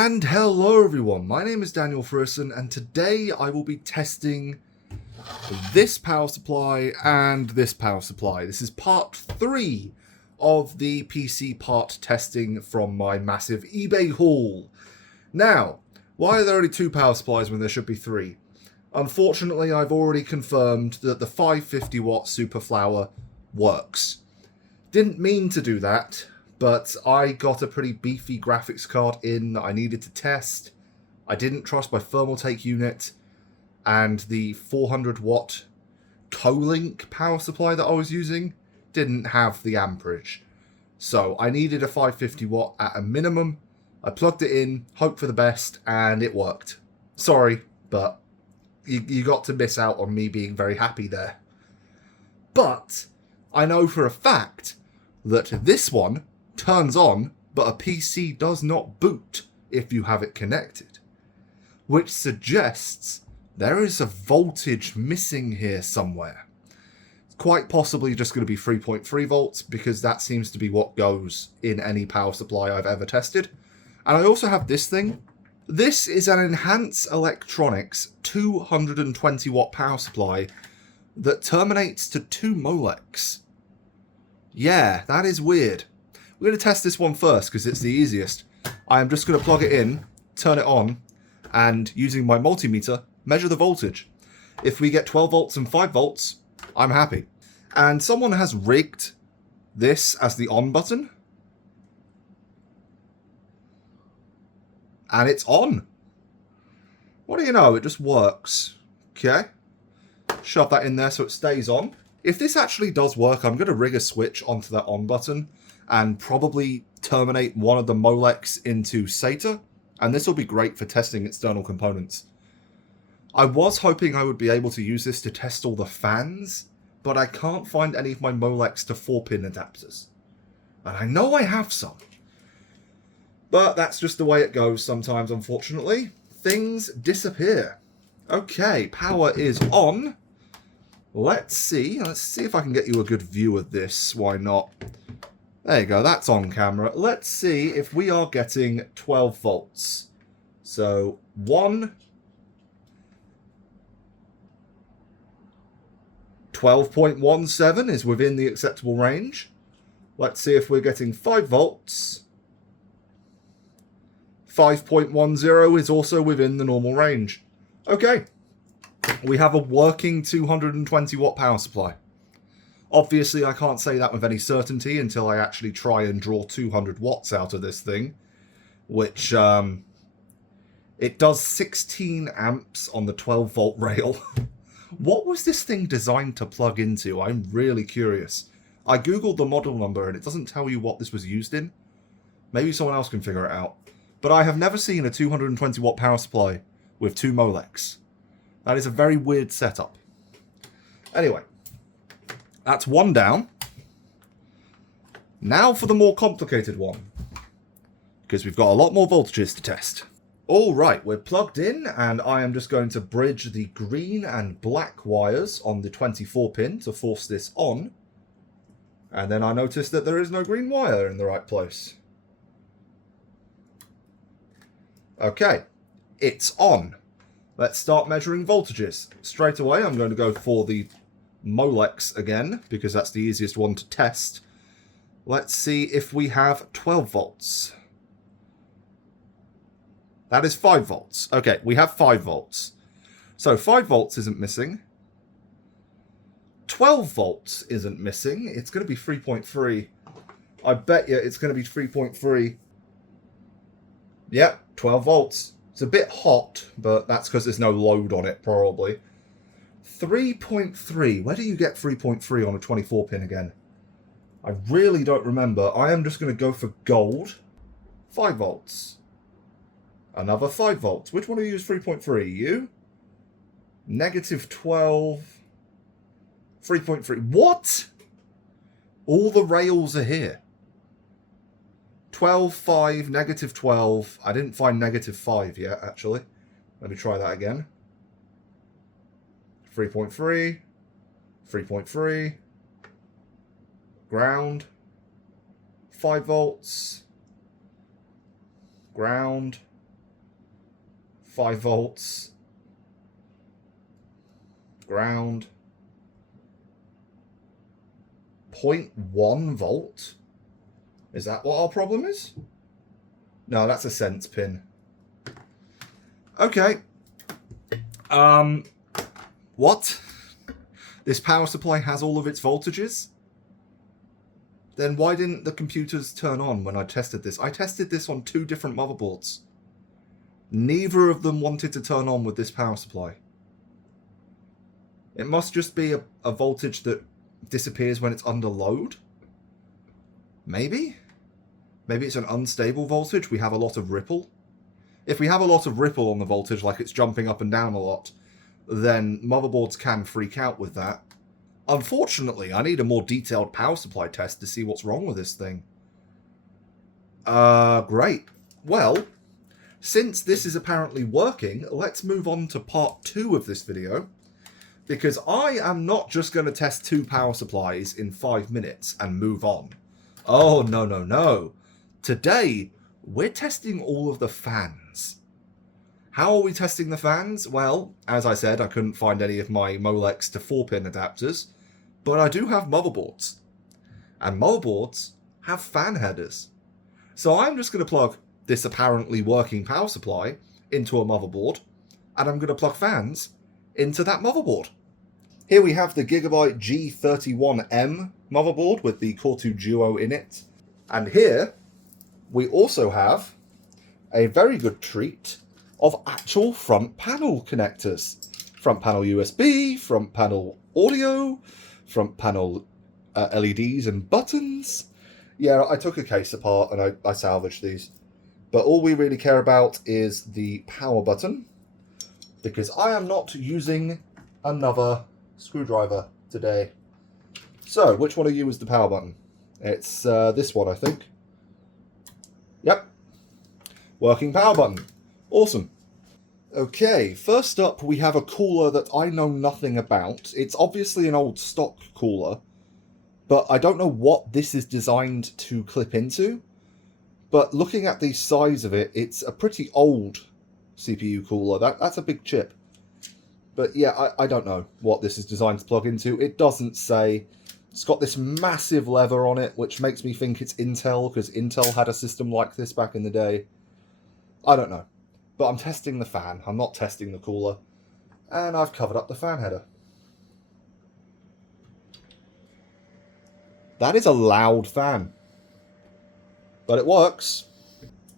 And hello everyone, my name is Daniel Ferguson, and today I will be testing this power supply and this power supply. This is part 3 of the PC part testing from my massive eBay haul. Now, why are there only 2 power supplies when there should be 3? Unfortunately, I've already confirmed that the 550 watt Super Flower works. Didn't mean to do that, but I got a pretty beefy graphics card in that I needed to test. I didn't trust my Thermaltake unit, and the 400 watt Co-Link power supply that I was using didn't have the amperage. So I needed a 550 watt at a minimum. I plugged it in, hoped for the best, and it worked. Sorry, but you got to miss out on me being very happy there. But I know for a fact that this one turns on, but a PC does not boot if you have it connected, which suggests there is a voltage missing here somewhere. It's quite possibly just going to be 3.3 volts, because that seems to be what goes in any power supply I've ever tested. And I also have this thing. This is an Enhance Electronics 220 watt power supply that terminates to 2 Molex. Yeah, that is weird. We're going to test this one first because it's the easiest. I am just going to plug it in, turn it on, and using my multimeter, measure the voltage. If we get 12 volts and 5 volts, I'm happy. And someone has rigged this as the on button. And it's on. What do you know? It just works. Okay. Shove that in there so it stays on. If this actually does work, I'm going to rig a switch onto that on button and probably terminate one of the Molex into SATA, and this will be great for testing external components. I was hoping I would be able to use this to test all the fans, but I can't find any of my Molex to 4-pin adapters. And I know I have some. But that's just the way it goes sometimes, unfortunately. Things disappear. Okay, power is on. Let's see if I can get you a good view of this. Why not? There you go, that's on camera. Let's see if we are getting 12 volts. So, 12.17 is within the acceptable range. Let's see if we're getting 5 volts. 5.10 is also within the normal range. Okay, we have a working 220 watt power supply. Obviously, I can't say that with any certainty until I actually try and draw 200 watts out of this thing, which, it does 16 amps on the 12 volt rail. What was this thing designed to plug into? I'm really curious. I googled the model number and it doesn't tell you what this was used in. Maybe someone else can figure it out. But I have never seen a 220 watt power supply with 2 Molex. That is a very weird setup. Anyway. That's one down. Now for the more complicated one, because we've got a lot more voltages to test. Alright, we're plugged in, and I am just going to bridge the green and black wires on the 24 pin to force this on. And then I notice that there is no green wire in the right place. Okay, it's on. Let's start measuring voltages. Straight away, I'm going to go for the Molex again, because that's the easiest one to test. Let's see if we have 12 volts. That is 5 volts. Okay, we have 5 volts. So 5 volts isn't missing. 12 volts isn't missing. It's going to be 3.3. I bet you it's going to be 3.3. Yep, 12 volts. It's a bit hot, but that's because there's no load on it, probably. 3.3. Where do you get 3.3 on a 24 pin again? I really don't remember. I am just going to go for gold. 5 volts. Another 5 volts. Which one do you use 3.3? You? Negative 12. 3.3. What? All the rails are here. 12, 5, negative 12. I didn't find negative 5 yet, actually. Let me try that again. 3.3, 3.3, ground, 5 volts, ground, 5 volts. Ground. 0.1 volt? Is that what our problem is? No, that's a sense pin. Okay. What? This power supply has all of its voltages? Then why didn't the computers turn on when I tested this? I tested this on 2 different motherboards. Neither of them wanted to turn on with this power supply. It must just be a voltage that disappears when it's under load? Maybe? Maybe it's an unstable voltage. We have a lot of ripple. If we have a lot of ripple on the voltage, like it's jumping up and down a lot, then motherboards can freak out with that. Unfortunately, I need a more detailed power supply test to see what's wrong with this thing. Great. Well, since this is apparently working, let's move on to part 2 of this video. Because I am not just going to test 2 power supplies in 5 minutes and move on. Oh, no, no, no. Today, we're testing all of the fans. How are we testing the fans? Well, as I said, I couldn't find any of my Molex to 4-pin adapters, but I do have motherboards. And motherboards have fan headers. So I'm just going to plug this apparently working power supply into a motherboard, and I'm going to plug fans into that motherboard. Here we have the Gigabyte G31M motherboard with the Core 2 Duo in it. And here we also have a very good treat of actual front panel connectors. Front panel USB, front panel audio, front panel LEDs and buttons. Yeah, I took a case apart and I salvaged these. But all we really care about is the power button, because I am not using another screwdriver today. So, which one of you is the power button? It's this one, I think. Yep. Working power button. Awesome. Okay, first up we have a cooler that I know nothing about. It's obviously an old stock cooler, but I don't know what this is designed to clip into. But looking at the size of it, it's a pretty old CPU cooler. That's a big chip. But yeah, I don't know what this is designed to plug into. It doesn't say. It's got this massive lever on it, which makes me think it's Intel, because Intel had a system like this back in the day. I don't know. But I'm testing the fan. I'm not testing the cooler. And I've covered up the fan header. That is a loud fan. But it works.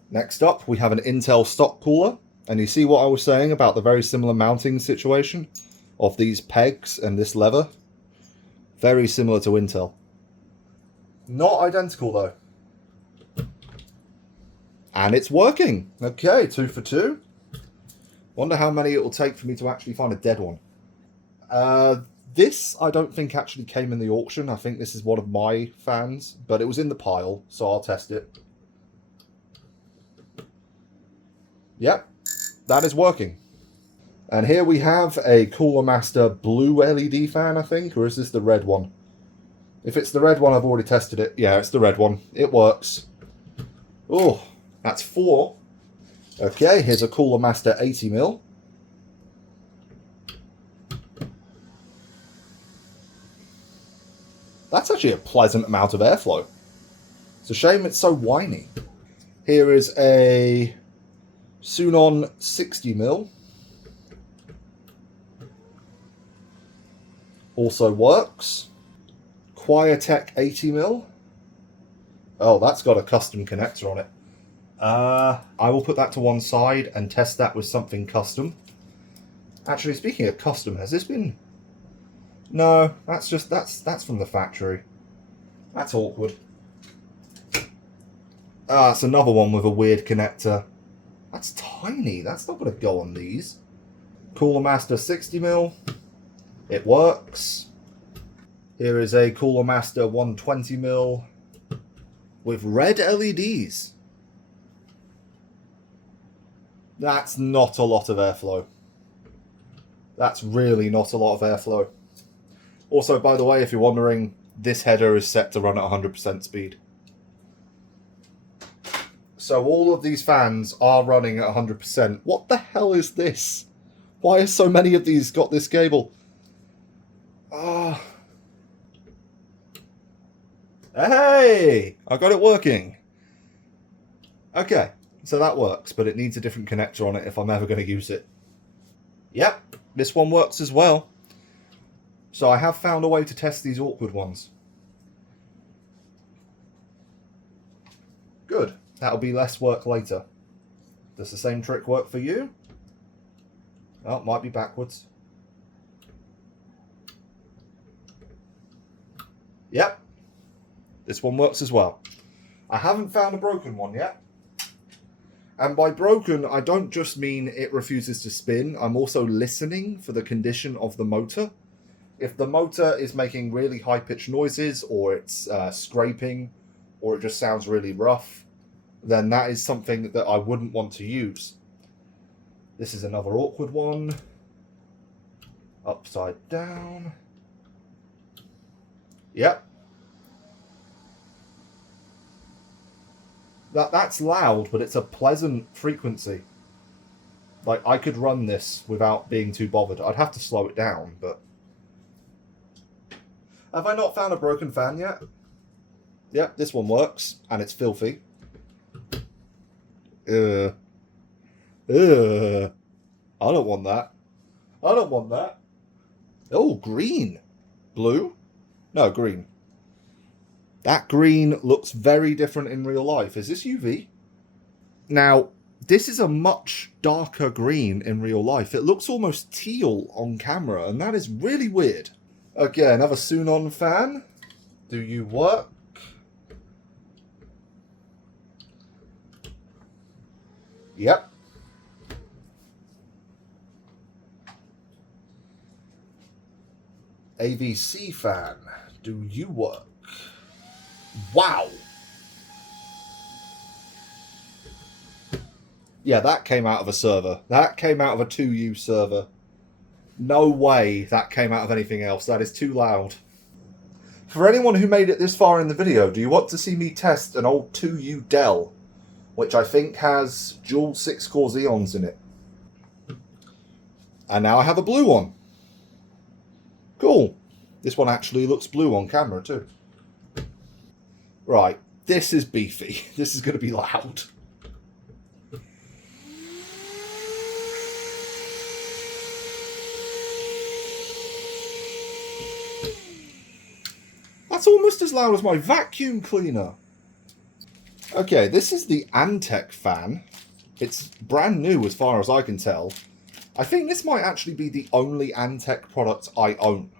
Next up, we have an Intel stock cooler. And you see what I was saying about the very similar mounting situation of these pegs and this lever? Very similar to Intel. Not identical though. And it's working. Okay, 2 for 2. Wonder how many it will take for me to actually find a dead one. This I don't think actually came in the auction. I think this is one of my fans, but it was in the pile, so I'll test it. Yep. That is working. And here we have a Cooler Master blue LED fan, I think, or is this the red one? If it's the red one, I've already tested it. Yeah, it's the red one. It works. Oh, that's 4. Okay, here's a Cooler Master 80mm. That's actually a pleasant amount of airflow. It's a shame it's so whiny. Here is a Sunon 60mm. Also works. Quietech 80mm. Oh, that's got a custom connector on it. I will put that to one side and test that with something custom. Actually, speaking of custom, has this been... No, that's from the factory. That's awkward. Ah, it's another one with a weird connector. That's tiny. That's not going to go on these. Cooler Master 60mm. It works. Here is a Cooler Master 120mm with red LEDs. That's not a lot of airflow. That's really not a lot of airflow. Also, by the way, if you're wondering, this header is set to run at 100% speed. So all of these fans are running at 100%. What the hell is this? Why have so many of these got this cable? Ah. Hey! I got it working. Okay, so that works, but it needs a different connector on it if I'm ever going to use it. Yep, this one works as well. So I have found a way to test these awkward ones. Good. That'll be less work later. Does the same trick work for you? Oh, it might be backwards. Yep. This one works as well. I haven't found a broken one yet. And by broken, I don't just mean it refuses to spin. I'm also listening for the condition of the motor. If the motor is making really high-pitched noises, or it's scraping, or it just sounds really rough, then that is something that I wouldn't want to use. This is another awkward one. Upside down. Yep. That's loud, but it's a pleasant frequency. Like, I could run this without being too bothered. I'd have to slow it down, but... Have I not found a broken fan yet? Yep, this one works, and it's filthy. I don't want that. I don't want that. Oh, green. Blue? No, green. That green looks very different in real life. Is this UV? Now, this is a much darker green in real life. It looks almost teal on camera, and that is really weird. Okay, another Sunon fan. Do you work? Yep. AVC fan. Do you work? Wow. Yeah, that came out of a server. That came out of a 2U server. No way that came out of anything else. That is too loud. For anyone who made it this far in the video, do you want to see me test an old 2U Dell, which I think has dual 6-core Xeons in it? And now I have a blue one. Cool. This one actually looks blue on camera too. Right, this is beefy. This is going to be loud. That's almost as loud as my vacuum cleaner. Okay, this is the Antec fan. It's brand new as far as I can tell. I think this might actually be the only Antec product I own.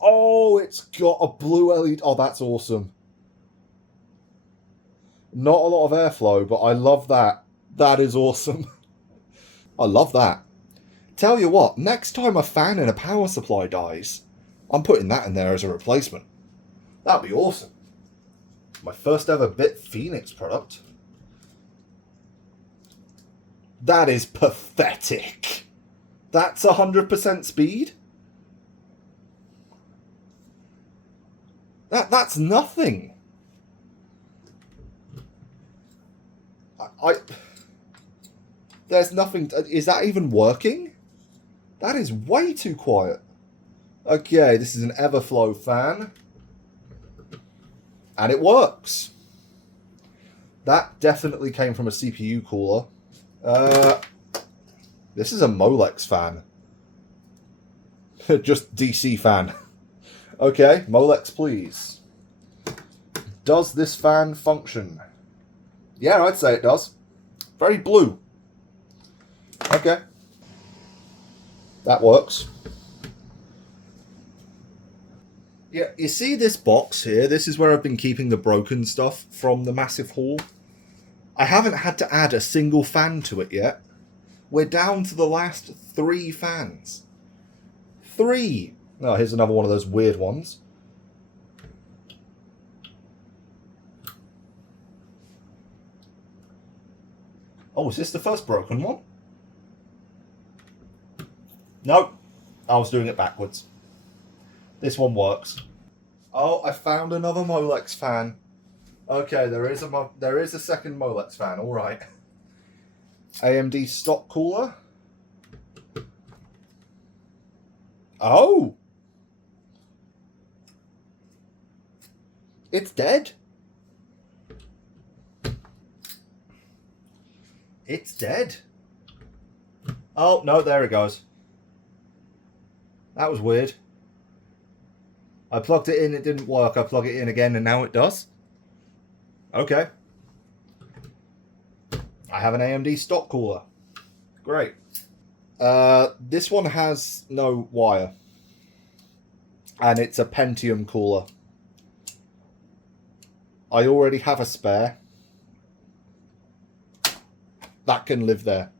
Oh, it's got a blue LED. Oh, that's awesome. Not a lot of airflow, but I love that. That is awesome. I love that. Tell you what, next time a fan in a power supply dies, I'm putting that in there as a replacement. That'd be awesome. My first ever Bit Phoenix product. That is pathetic. That's 100% speed? That's nothing. There's nothing. Is that even working? That is way too quiet. Okay, this is an Everflow fan. And it works. That definitely came from a CPU cooler. This is a Molex fan. Just DC fan. Okay, Molex, please. Does this fan function? Yeah, I'd say it does. Very blue. Okay. That works. Yeah, you see this box here? This is where I've been keeping the broken stuff from the massive haul. I haven't had to add a single fan to it yet. We're down to the last 3 fans. 3! Oh, here's another one of those weird ones. Oh, is this the first broken one? Nope. I was doing it backwards. This one works. Oh, I found another Molex fan. Okay, there is a second Molex fan. All right. AMD stock cooler. Oh, it's dead. It's dead. Oh no, there it goes. That was weird. I plugged it in, it didn't work. I plug it in again, and now it does. Okay. I have an AMD stock cooler. Great. This one has no wire. And it's a Pentium cooler. I already have a spare. That can live there.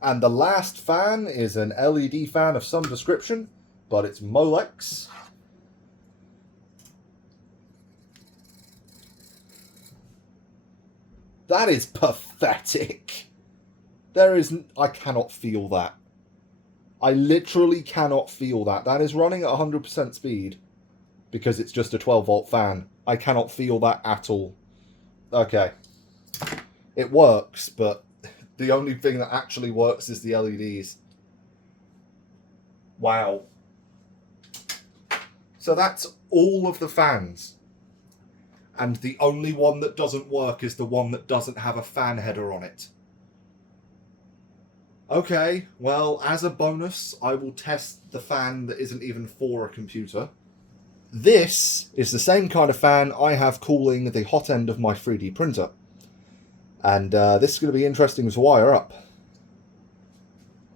And the last fan is an LED fan of some description, but it's Molex. That is pathetic. I cannot feel that. I literally cannot feel that. That is running at 100% speed because it's just a 12 volt fan. I cannot feel that at all. Okay. It works, but the only thing that actually works is the LEDs. Wow. So that's all of the fans. And the only one that doesn't work is the one that doesn't have a fan header on it. Okay, well, as a bonus, I will test the fan that isn't even for a computer. This is the same kind of fan I have cooling the hot end of my 3D printer. And this is going to be interesting to wire up.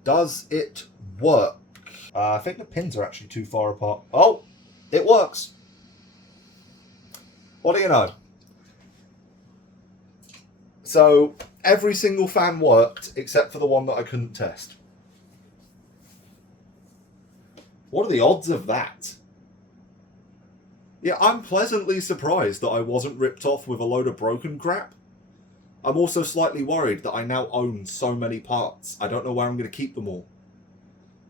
Does it work? I think the pins are actually too far apart. Oh, it works. What do you know? So, every single fan worked, except for the one that I couldn't test. What are the odds of that? Yeah, I'm pleasantly surprised that I wasn't ripped off with a load of broken crap. I'm also slightly worried that I now own so many parts. I don't know where I'm going to keep them all.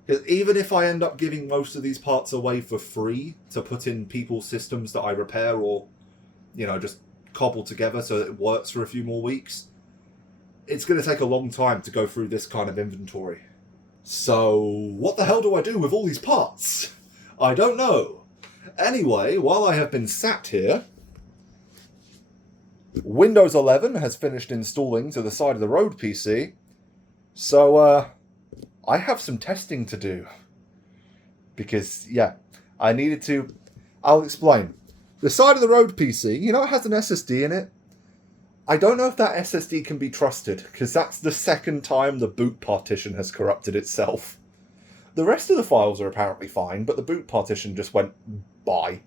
Because even if I end up giving most of these parts away for free to put in people's systems that I repair or, you know, just cobble together so that it works for a few more weeks, it's going to take a long time to go through this kind of inventory. So, what the hell do I do with all these parts? I don't know. Anyway, while I have been sat here, Windows 11 has finished installing to the side of the road PC, so I have some testing to do. Because, yeah, I needed to... I'll explain. The side of the road PC, you know, it has an SSD in it. I don't know if that SSD can be trusted, because that's the second time the boot partition has corrupted itself. The rest of the files are apparently fine, but the boot partition just went bye.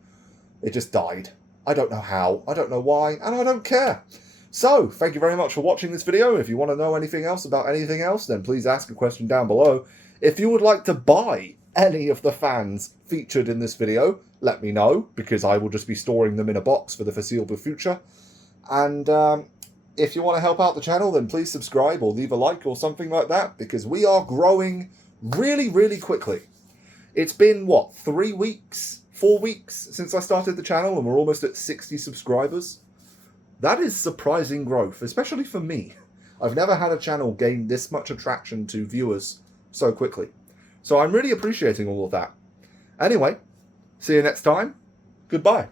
It just died. I don't know how, I don't know why, and I don't care. So, thank you very much for watching this video. If you want to know anything else about anything else, then please ask a question down below. If you would like to buy any of the fans featured in this video, let me know, because I will just be storing them in a box for the foreseeable future. And if you want to help out the channel, then please subscribe or leave a like or something like that, because we are growing really, really quickly. It's been, what, 3 weeks? 4 weeks since I started the channel, and we're almost at 60 subscribers. That is surprising growth, especially for me. I've never had a channel gain this much attraction to viewers so quickly. So I'm really appreciating all of that. Anyway, see you next time. Goodbye.